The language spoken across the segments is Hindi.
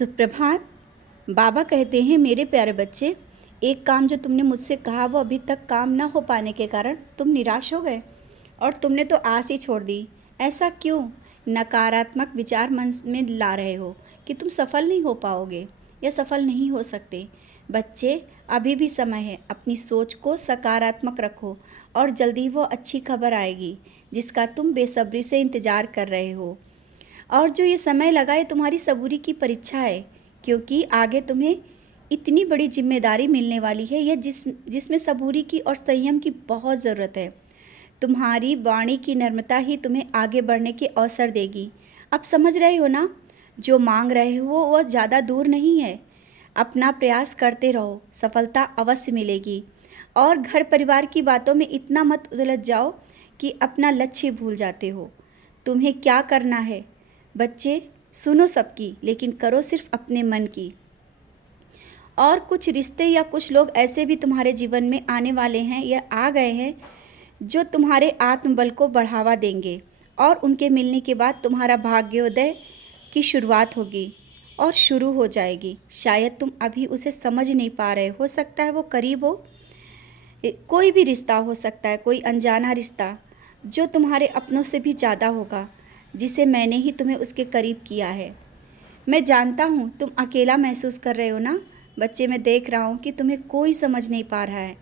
सुप्रभात। बाबा कहते हैं, मेरे प्यारे बच्चे, एक काम जो तुमने मुझसे कहा वो अभी तक काम ना हो पाने के कारण तुम निराश हो गए और तुमने तो आस ही छोड़ दी। ऐसा क्यों? नकारात्मक विचार मन में ला रहे हो कि तुम सफल नहीं हो पाओगे या सफल नहीं हो सकते। बच्चे, अभी भी समय है, अपनी सोच को सकारात्मक रखो और जल्दी वो अच्छी खबर आएगी जिसका तुम बेसब्री से इंतज़ार कर रहे हो। और जो ये समय लगा ये तुम्हारी सबूरी की परीक्षा है, क्योंकि आगे तुम्हें इतनी बड़ी जिम्मेदारी मिलने वाली है यह जिसमें सबूरी की और संयम की बहुत ज़रूरत है। तुम्हारी वाणी की नम्रता ही तुम्हें आगे बढ़ने के अवसर देगी। अब समझ रहे हो ना? जो मांग रहे हो वह ज़्यादा दूर नहीं है। अपना प्रयास करते रहो, सफलता अवश्य मिलेगी। और घर परिवार की बातों में इतना मत उलझ जाओ कि अपना लक्ष्य भूल जाते हो। तुम्हें क्या करना है? बच्चे, सुनो सबकी, लेकिन करो सिर्फ अपने मन की। और कुछ रिश्ते या कुछ लोग ऐसे भी तुम्हारे जीवन में आने वाले हैं या आ गए हैं जो तुम्हारे आत्मबल को बढ़ावा देंगे और उनके मिलने के बाद तुम्हारा भाग्योदय की शुरुआत होगी और शुरू हो जाएगी। शायद तुम अभी उसे समझ नहीं पा रहे, हो सकता है वो करीब हो। कोई भी रिश्ता हो सकता है, कोई अनजाना रिश्ता जो तुम्हारे अपनों से भी ज़्यादा होगा, जिसे मैंने ही तुम्हें उसके करीब किया है। मैं जानता हूँ तुम अकेला महसूस कर रहे हो ना बच्चे। मैं देख रहा हूँ कि तुम्हें कोई समझ नहीं पा रहा है,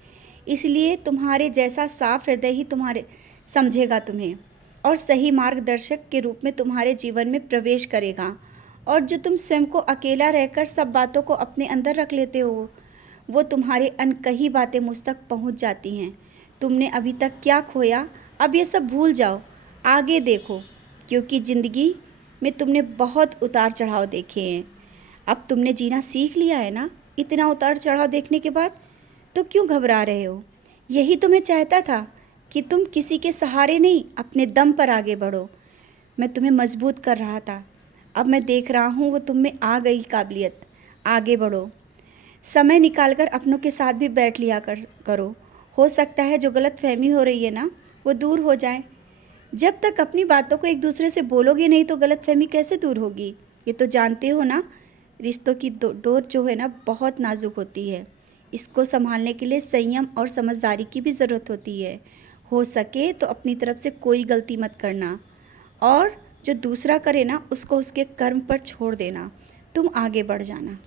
इसलिए तुम्हारे जैसा साफ हृदय ही तुम्हारे समझेगा तुम्हें और सही मार्गदर्शक के रूप में तुम्हारे जीवन में प्रवेश करेगा। और जो तुम स्वयं को अकेला रहकर सब बातों को अपने अंदर रख लेते हो, वो तुम्हारे अनकही बातें मुझ तक पहुँच जाती हैं। तुमने अभी तक क्या खोया, अब ये सब भूल जाओ, आगे देखो, क्योंकि ज़िंदगी में तुमने बहुत उतार चढ़ाव देखे हैं। अब तुमने जीना सीख लिया है ना। इतना उतार चढ़ाव देखने के बाद तो क्यों घबरा रहे हो? यही तो मैं चाहता था कि तुम किसी के सहारे नहीं, अपने दम पर आगे बढ़ो। मैं तुम्हें मजबूत कर रहा था, अब मैं देख रहा हूँ वो तुम में आ गई काबिलियत। आगे बढ़ो, समय निकालकर अपनों के साथ भी बैठ लिया करो। हो सकता है जो गलत फहमी हो रही है ना वो दूर हो जाए। जब तक अपनी बातों को एक दूसरे से बोलोगे नहीं तो गलतफहमी कैसे दूर होगी? ये तो जानते हो ना, रिश्तों की डोर जो है ना बहुत नाजुक होती है। इसको संभालने के लिए संयम और समझदारी की भी ज़रूरत होती है। हो सके तो अपनी तरफ से कोई गलती मत करना और जो दूसरा करे ना उसको उसके कर्म पर छोड़ देना। तुम आगे बढ़ जाना।